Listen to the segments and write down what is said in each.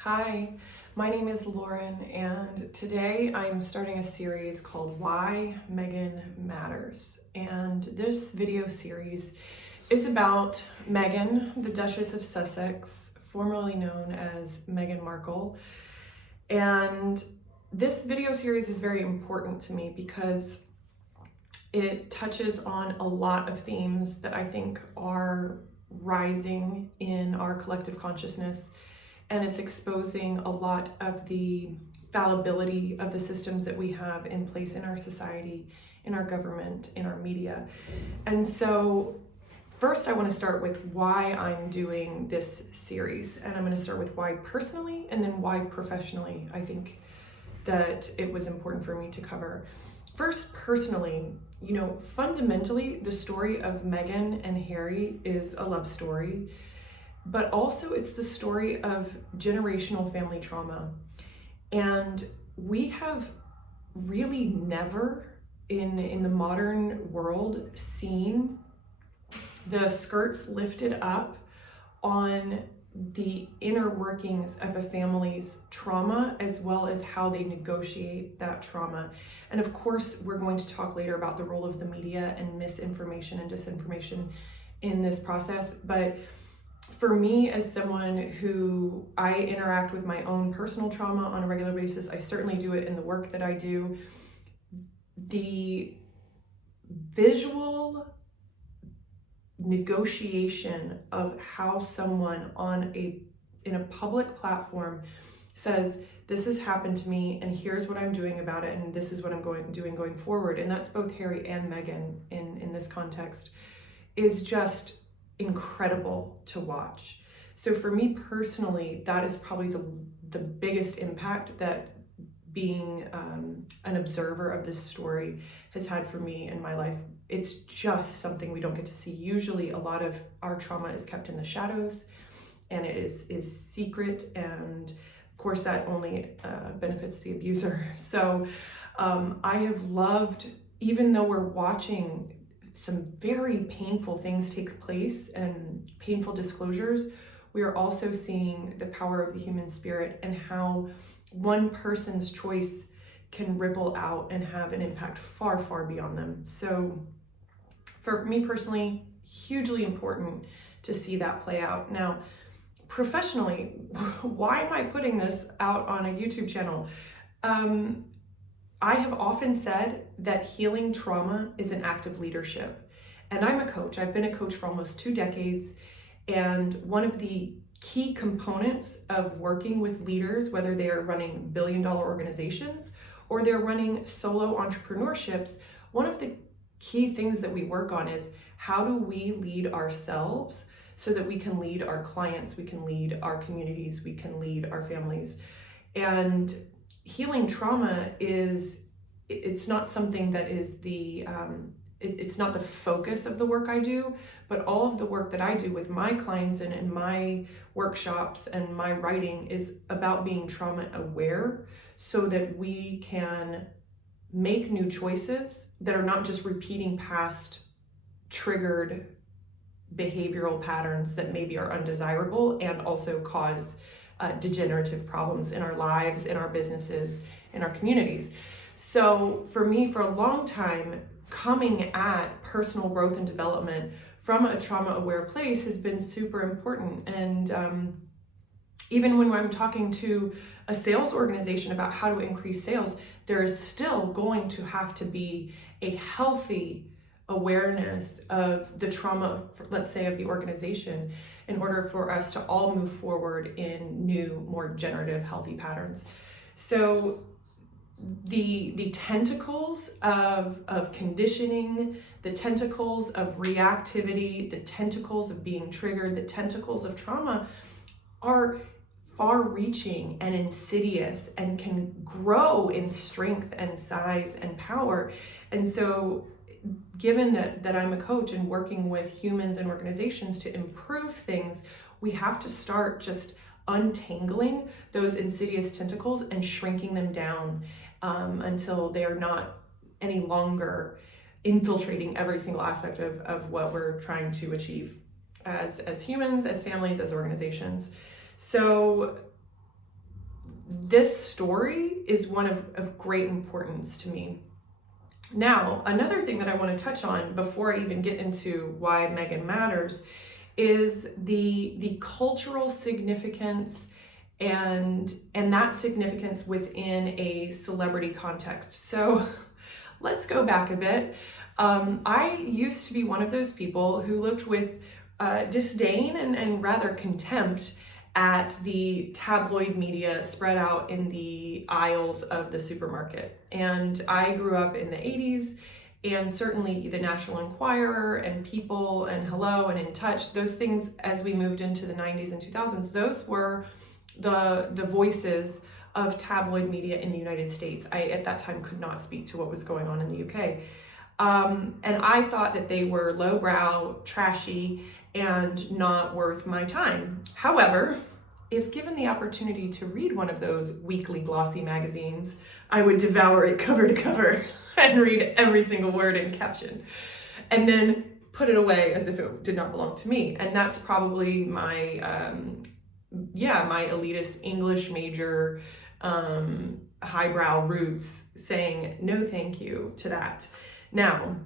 Hi, my name is Lauren, and today I'm starting a series called Why Meghan Matters. And this video series is about Meghan, the Duchess of Sussex, formerly known as Meghan Markle. And this video series is very important to me because it touches on a lot of themes that I think are rising in our collective consciousness, and it's exposing a lot of the fallibility of the systems that we have in place in our society, in our government, in our media. And so first I want to start with why I'm doing this series, and I'm going to start with why personally and then why professionally I think that it was important for me to cover. First, personally, fundamentally the story of Meghan and Harry is a love story, but also it's the story of generational family trauma. And we have really never in the modern world seen the skirts lifted up on the inner workings of a family's trauma, as well as how they negotiate that trauma. And of course, we're going to talk later about the role of the media and misinformation and disinformation in this process. But for me, as someone who I interact with my own personal trauma on a regular basis, I certainly do it in the work that I do. The visual negotiation of how someone in a public platform says, this has happened to me and here's what I'm doing about it and this is what I'm doing going forward, and that's both Harry and Meghan in this context, is just incredible to watch. So for me personally, that is probably the biggest impact that being an observer of this story has had for me in my life. It's just something we don't get to see. Usually a lot of our trauma is kept in the shadows and it is secret, and of course that only benefits the abuser. So I have loved, even though we're watching some very painful things take place and painful disclosures, we are also seeing the power of the human spirit and how one person's choice can ripple out and have an impact far, far beyond them. So for me personally, hugely important to see that play out. Now, professionally, why am I putting this out on a YouTube channel? I have often said that healing trauma is an act of leadership. And I'm a coach. I've been a coach for almost 2 decades. And one of the key components of working with leaders, whether they are running billion-dollar organizations or they're running solo entrepreneurships, one of the key things that we work on is how do we lead ourselves so that we can lead our clients, we can lead our communities, we can lead our families. And healing trauma it's not something that is it's not the focus of the work I do, but all of the work that I do with my clients and in my workshops and my writing is about being trauma aware so that we can make new choices that are not just repeating past triggered behavioral patterns that maybe are undesirable and also cause degenerative problems in our lives, in our businesses, in our communities. So for me, for a long time, coming at personal growth and development from a trauma-aware place has been super important. And even when I'm talking to a sales organization about how to increase sales, there is still going to have to be a healthy awareness of the trauma, let's say, of the organization in order for us to all move forward in new, more generative, healthy patterns. So the tentacles of conditioning, the tentacles of reactivity, the tentacles of being triggered, the tentacles of trauma are far-reaching and insidious and can grow in strength and size and power. And so given that I'm a coach and working with humans and organizations to improve things, we have to start just untangling those insidious tentacles and shrinking them down until they are not any longer infiltrating every single aspect of what we're trying to achieve as humans, as families, as organizations. So this story is one of great importance to me. Now, another thing that I want to touch on before I even get into why Meghan matters is the cultural significance and that significance within a celebrity context. So let's go back a bit. I used to be one of those people who looked with disdain and rather contempt at the tabloid media spread out in the aisles of the supermarket. And I grew up in the 80s, and certainly the National Enquirer and People and Hello and In Touch, those things as we moved into the 90s and 2000s, those were the voices of tabloid media in the United States. I, at that time, could not speak to what was going on in the UK. And I thought that they were lowbrow, trashy, and not worth my time. However, if given the opportunity to read one of those weekly glossy magazines, I would devour it cover to cover and read every single word and caption, and then put it away as if it did not belong to me. And that's probably my, my elitist English major, highbrow roots saying no thank you to that. Now,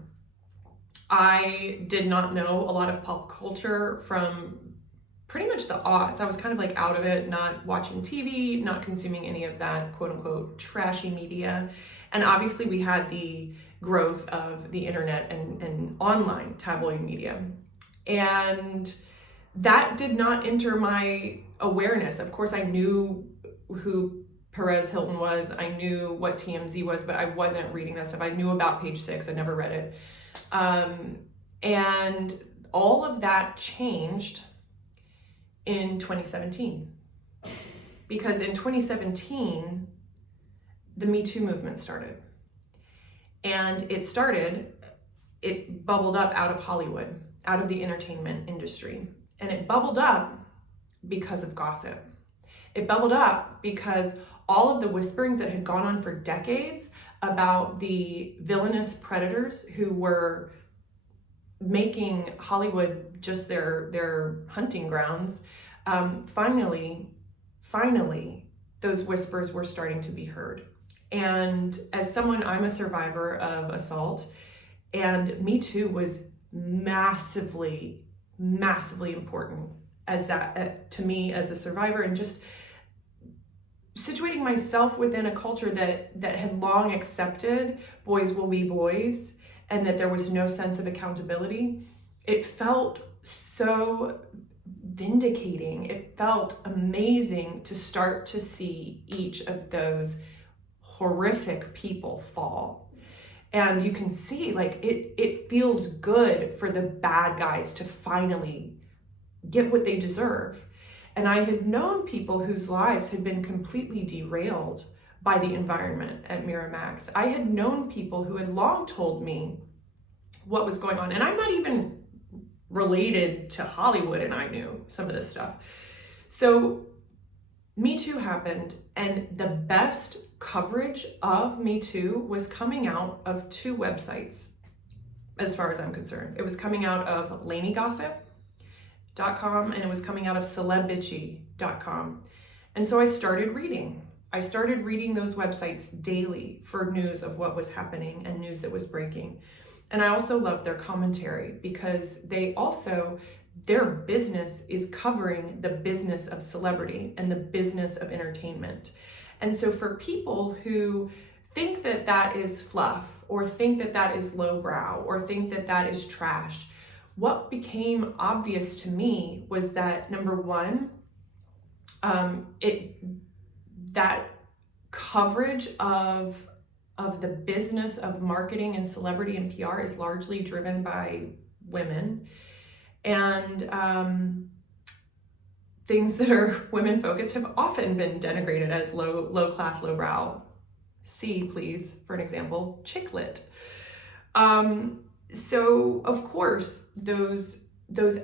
I did not know a lot of pop culture from pretty much the aughts. I was kind of like out of it, not watching TV, not consuming any of that quote unquote trashy media. And obviously we had the growth of the internet and online tabloid media. And that did not enter my awareness. Of course, I knew who Perez Hilton was. I knew what TMZ was, but I wasn't reading that stuff. I knew about Page Six. I never read it. And all of that changed in 2017. Because in 2017, the Me Too movement started. And it bubbled up out of Hollywood, out of the entertainment industry. And it bubbled up because of gossip. It bubbled up because all of the whisperings that had gone on for decades about the villainous predators who were making Hollywood just their hunting grounds, finally, those whispers were starting to be heard. And as someone, I'm a survivor of assault, and Me Too was massively important as that to me as a survivor, and just situating myself within a culture that had long accepted boys will be boys and that there was no sense of accountability. It felt so vindicating. It felt amazing to start to see each of those horrific people fall. And you can see, like, it feels good for the bad guys to finally get what they deserve. And I had known people whose lives had been completely derailed by the environment at Miramax. I had known people who had long told me what was going on. And I'm not even related to Hollywood, and I knew some of this stuff. So Me Too happened, and the best coverage of Me Too was coming out of two websites, as far as I'm concerned. It was coming out of LaineyGossip.com and it was coming out of CelebBitchy.com. And so I started reading those websites daily for news of what was happening and news that was breaking. And I also loved their commentary because their business is covering the business of celebrity and the business of entertainment. And so for people who think that that is fluff, or think that that is lowbrow, or think that that is trash, what became obvious to me was that, number one, that coverage of the business of marketing and celebrity and PR is largely driven by women, and things that are women focused have often been denigrated as low class, lowbrow. See, please, for an example, chick lit. So of course those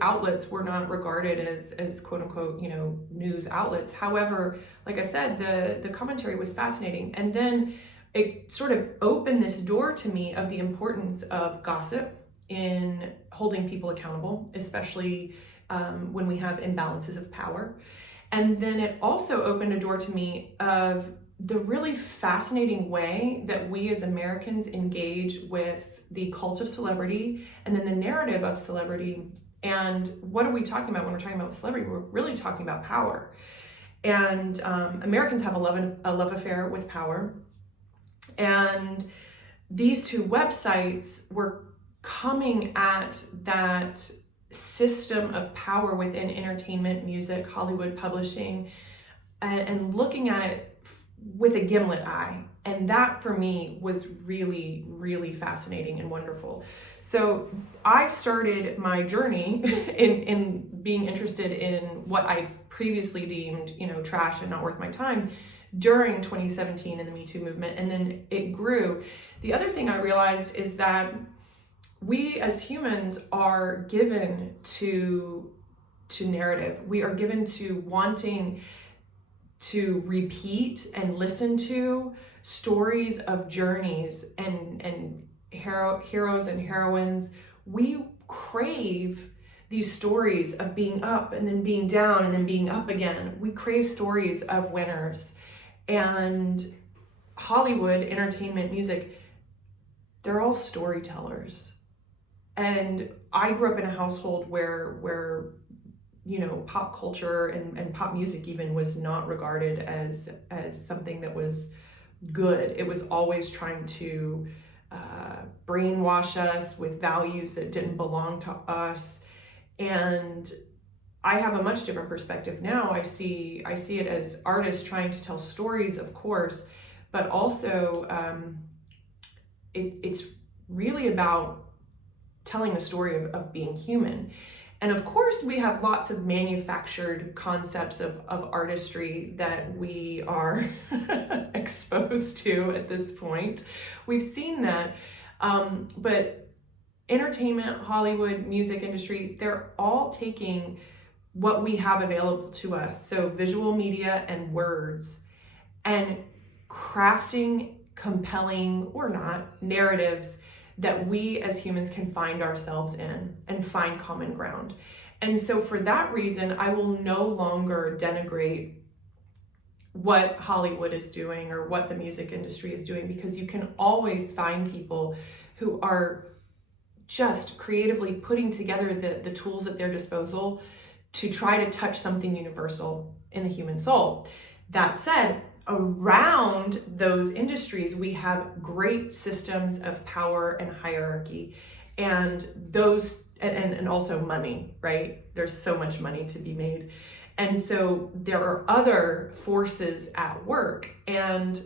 outlets were not regarded as quote unquote, news outlets. However, like I said, the commentary was fascinating. And then it sort of opened this door to me of the importance of gossip in holding people accountable, especially when we have imbalances of power. And then it also opened a door to me of the really fascinating way that we as Americans engage with the cult of celebrity and then the narrative of celebrity. And what are we talking about when we're talking about celebrity? We're really talking about power. And Americans have a love affair with power. And these two websites were coming at that system of power within entertainment, music, Hollywood publishing, and looking at it with a gimlet eye. And that for me was really, really fascinating and wonderful. So I started my journey in being interested in what I previously deemed, trash and not worth my time during 2017 in the Me Too movement. And then it grew. The other thing I realized is that we as humans are given to narrative. We are given to wanting to repeat and listen to stories of journeys and heroes and heroines. We crave these stories of being up and then being down and then being up again. We crave stories of winners. And Hollywood, entertainment, music, they're all storytellers. And I grew up in a household where pop culture and pop music even was not regarded as something that was good. It was always trying to brainwash us with values that didn't belong to us. And I have a much different perspective now. I see it as artists trying to tell stories, of course, but also it's really about telling the story of being human. And of course, we have lots of manufactured concepts of artistry that we are exposed to at this point. We've seen that. But entertainment, Hollywood, music industry, they're all taking what we have available to us, so visual media and words, and crafting compelling or not narratives that we as humans can find ourselves in and find common ground. And so for that reason, I will no longer denigrate what Hollywood is doing or what the music industry is doing, because you can always find people who are just creatively putting together the tools at their disposal to try to touch something universal in the human soul. That said, around those industries, we have great systems of power and hierarchy, and those, and also money, right? There's so much money to be made. And so there are other forces at work. And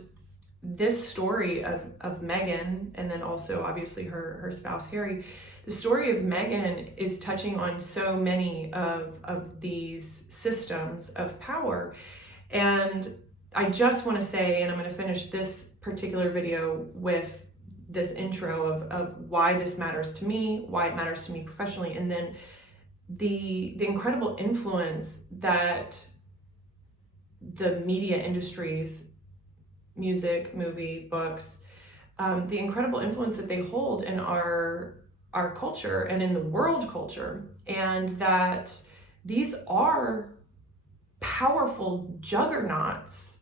this story of Meghan, and then also obviously her spouse, Harry, the story of Meghan is touching on so many of these systems of power. And I just want to say, and I'm going to finish this particular video with this intro of why this matters to me, why it matters to me professionally, and then the incredible influence that the media industries, music, movie, books, the incredible influence that they hold in our culture and in the world culture, and that these are powerful juggernauts,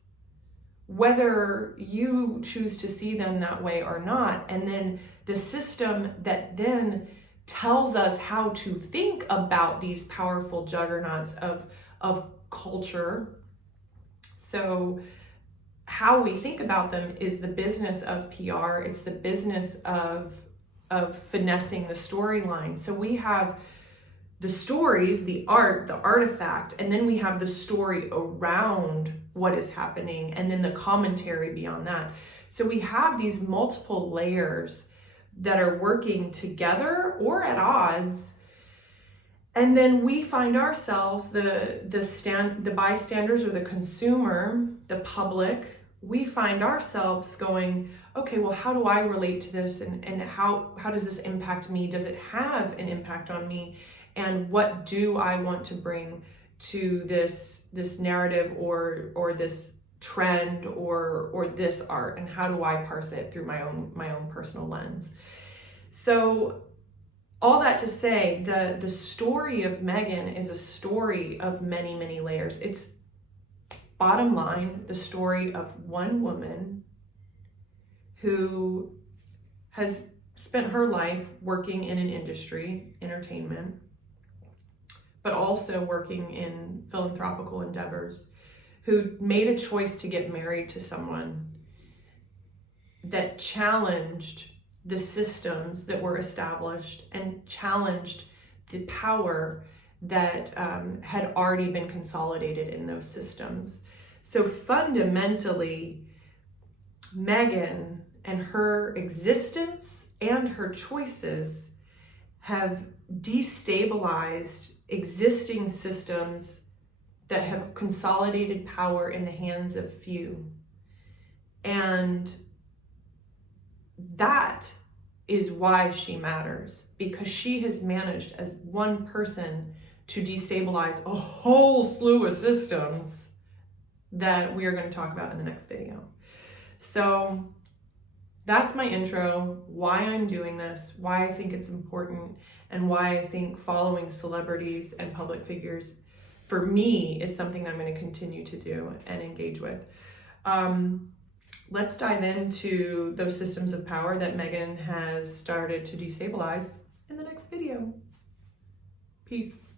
whether you choose to see them that way or not. And then the system that then tells us how to think about these powerful juggernauts of culture. So how we think about them is the business of PR. It's the business of finessing the storyline. So we have the stories, the art, the artifact, and then we have the story around what is happening, and then the commentary beyond that. So we have these multiple layers that are working together or at odds, and then we find ourselves, the bystanders or the consumer, the public, we find ourselves going, okay, well, how do I relate to this, and how does this impact me? Does it have an impact on me? And what do I want to bring to this narrative or this trend or this art, and how do I parse it through my own personal lens? So all that to say, the story of Meghan is a story of many, many layers. bottom line, the story of one woman who has spent her life working in an industry, entertainment, but also working in philanthropical endeavors, who made a choice to get married to someone that challenged the systems that were established and challenged the power that had already been consolidated in those systems. So fundamentally, Meghan and her existence and her choices have destabilized existing systems that have consolidated power in the hands of few. And that is why she matters, because she has managed as one person to destabilize a whole slew of systems that we are going to talk about in the next video. So that's my intro, why I'm doing this, why I think it's important, and why I think following celebrities and public figures for me is something I'm going to continue to do and engage with. Let's dive into those systems of power that Meghan has started to destabilize in the next video. Peace.